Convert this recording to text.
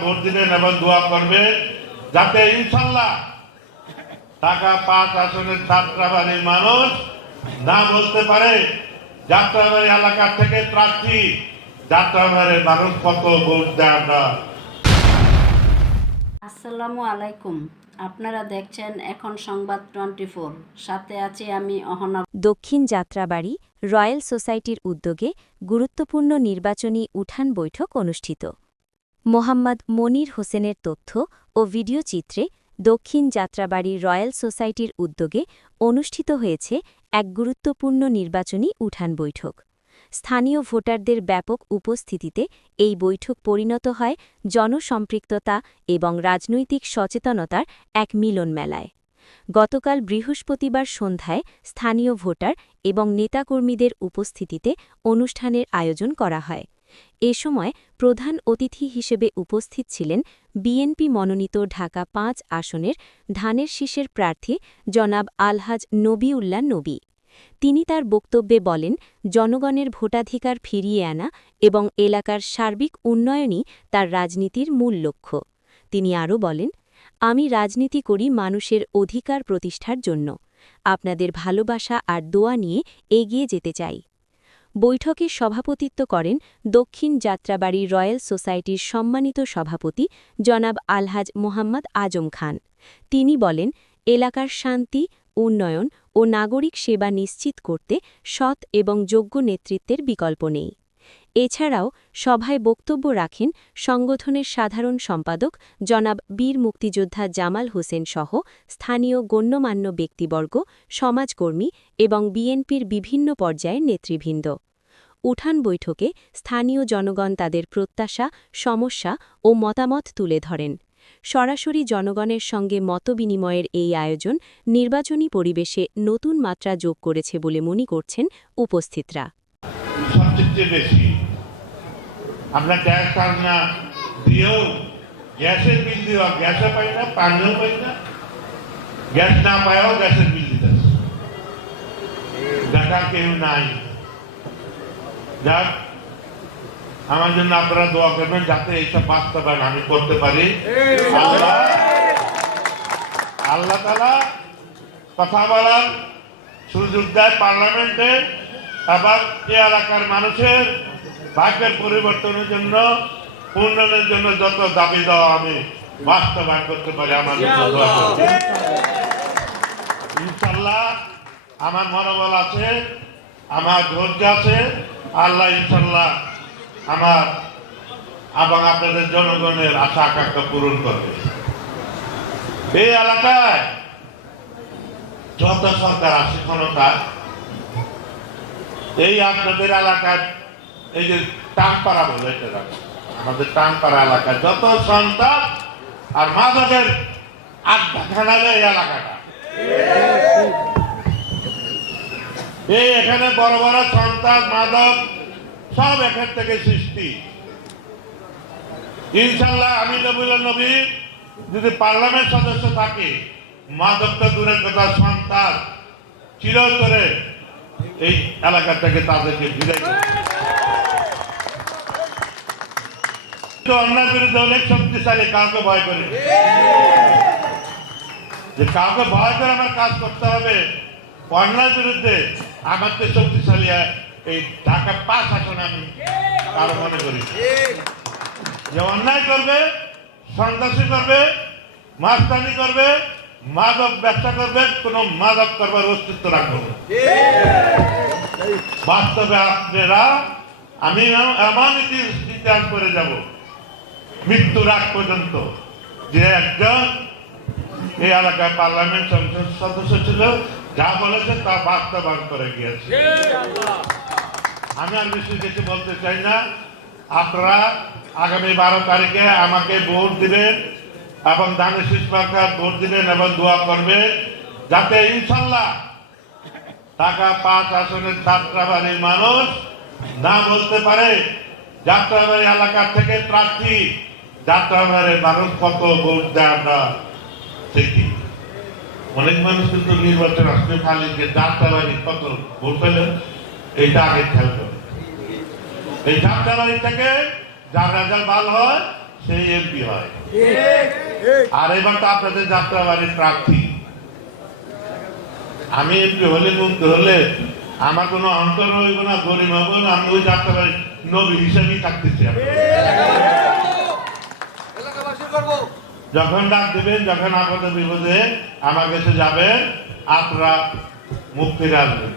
Vote দিবেন এবং দোয়া করবেন যাতে ইনশাল্লাহ ঢাকা ৫ আসনের যাত্রাবাড়ির মানুষ না বলতে পারে যাত্রাবাড়ি এলাকা থেকে প্রার্থী যাত্রাবাড়ির মানুষ কত ভোট দেয় না। আসসালামু আলাইকুম, আপনারা দেখছেন এখন সংবাদ 24, সাথে আছি আমি অহনা। দক্ষিণ যাত্রাবাড়ি রয়্যাল সোসাইটির উদ্যোগে গুরুত্বপূর্ণ নির্বাচনী উঠান বৈঠক অনুষ্ঠিত। মোহাম্মদ মনির হোসেনের তথ্য ও ভিডিও চিত্রে দক্ষিণ যাত্রাবাড়ি রয়্যাল সোসাইটির উদ্যোগে অনুষ্ঠিত হয়েছে এক গুরুত্বপূর্ণ নির্বাচনী উঠান বৈঠক। স্থানীয় ভোটারদের ব্যাপক উপস্থিতিতে এই বৈঠক পরিণত হয় জনসম্পৃক্ততা এবং রাজনৈতিক সচেতনতার এক মিলন মেলায়। গতকাল বৃহস্পতিবার সন্ধ্যায় স্থানীয় ভোটার এবং নেতাকর্মীদের উপস্থিতিতে অনুষ্ঠানের আয়োজন করা হয়। এ সময় প্রধান অতিথি হিসেবে উপস্থিত ছিলেন বিএনপি মনোনীত ঢাকা ৫ আসনের ধানের শীষের প্রার্থী জনাব আলহাজ নবিউল্লাহ নবী। তিনি তার বক্তব্যে বলেন, জনগণের ভোটাধিকার ফিরিয়ে আনা এবং এলাকার সার্বিক উন্নয়নই তার রাজনীতির মূল লক্ষ্য। তিনি আরও বলেন, আমি রাজনীতি করি মানুষের অধিকার প্রতিষ্ঠার জন্য। আপনাদের ভালোবাসা আর দোয়া নিয়ে এগিয়ে যেতে চাই। বৈঠকে সভাপতিত্ব করেন দক্ষিণ যাত্রাবাড়ি রয়্যাল সোসাইটির সম্মানিত সভাপতি জনাব আলহাজ মোহাম্মদ আজম খান। তিনি বলেন, এলাকার শান্তি, উন্নয়ন ও নাগরিক সেবা নিশ্চিত করতে সৎ এবং যোগ্য নেতৃত্বের বিকল্প নেই। এছাড়াও সভায় বক্তব্য রাখেন সংগঠনের সাধারণ সম্পাদক জনাব বীর মুক্তিযোদ্ধা জামাল হোসেন সহ স্থানীয় গণ্যমান্য ব্যক্তিবর্গ, সমাজকর্মী এবং বিএনপির বিভিন্ন পর্যায়ের নেতৃবৃন্দ। উঠান বৈঠকে স্থানীয় জনগণ তাদের প্রত্যাশা, সমস্যা ও মতামত তুলে ধরেন। সরাসরি জনগণের সঙ্গে মতবিনিময়ের এই আয়োজন নির্বাচনী পরিবেশে নতুন মাত্রা যোগ করেছে বলে মনে করছেন উপস্থিতরা। সবচেয়ে বেশি আমরা ট্যাক্স না দিয়েও গ্যাসের বিল দিও, গ্যাসও পাই না, পানিও পাই না, গ্যাস না পাইও গ্যাসের বিল দিতে দেখার কেউ নাই। যাক, আমার জন্য আপনারা দোয়া করবেন যাতে এইসব বাস্তবায়ন আমি করতে পারি। আল্লাহ তাআলা কথা বলার সুযোগ দেয় পার্লামেন্টে, আবার এ এলাকার মানুষের ভাগ্যের পরিবর্তনের জন্য, উন্নয়নের জন্য যত দাবি দেওয়া আমি বাস্তবায়ন করতে পারি। আমার ইনশাল্লাহ আমার মনোবল আছে, আমার ধৈর্য আছে। আল্লাহ ইনশাল্লাহ আমার এবং আপনাদের জনগণের আশা আকাঙ্ক্ষা পূরণ করবে। এই এলাকায় যত সরকার আছে ক্ষমতা, এই আপনাদের এলাকায় এই যে টানপাড়া বলে এটা আমাদের টানপাড়া এলাকায় যত সন্তান আর মাদকের আড্ডা খানালে এই এলাকাটা, এই এখানে বড় বড় সন্তান মাদক সব এখান থেকে সৃষ্টি। ইনশাল্লাহ আমি নবীউল্লাহ নবী যদি পার্লামেন্ট সদস্য থাকে, মাদকটা দূরের কথা, সন্তান চিরতরে এই এলাকা থেকে তাদেরকে বিদায় করে। অন্যায়ের বিরুদ্ধে অনেক শক্তিশালী, কাউকে ভয় করে যে কাউকে ভয় করে আমার কাজ করতে হবে। অন্যায়ের বিরুদ্ধে আমাকে শক্তিশালী এই ঢাকা ৫ আসনে আমি কারো মনে করি যে অন্যায় করবে, সন্ত্রাসী করবে, মাস্তানি করবে, মাদক ব্যবসা করবে, কোন মাদক করবার অস্তিত্ব রাখবো না। বাস্তবে আপনারা আমি এমন ইতিহাস করে যাব মৃত্যুর আগ পর্যন্ত যে একজন এই এলাকায় পার্লামেন্ট সংসদ সদস্য ছিল, যা বলেছে তা বাস্তবায়ন করে গিয়েছে। আমি আর বেশি কিছু বলতে চাই না। আপনারা আগামী ১২ তারিখে আমাকে ভোট দিবেন এবং ধানের শীষ মার্কায় ভোট দিবেন এবং দোয়া করবেন যাতে ইনশাল্লাহ ঢাকা ৫ আসনের যাত্রাবাড়ির মানুষ না বলতে পারে যাত্রাবাড়ি এলাকা থেকে প্রার্থী যাত্রাবাড়ির মানুষ কত ভোট দেয় আমরা দেখি। অনেক মানুষ কিন্তু নির্বাচন আসলে খালি যে যাত্রাবাড়ি কত ভোট পেলেন এইটা আগে খেয়াল করে। এই যাত্রাবাড়ি থেকে যার রেজাল্ট ভালো হয় সেই এমপি হয়। আর এবার তো আপনাদের যাত্রাবাড়ির প্রার্থী। আমি এমপি হলে মুক্ত হলে আমার কোনো অন্তর হইব না, গরিব হবো না, আমি ওই যাত্রাবাড়ির নবী হিসেবেই থাকতেছি। যখন ডাক দেবেন, যখন আপদে বিপদে আমার কাছে যাবেন, আপনারা মুখ ফিরে আসবেন।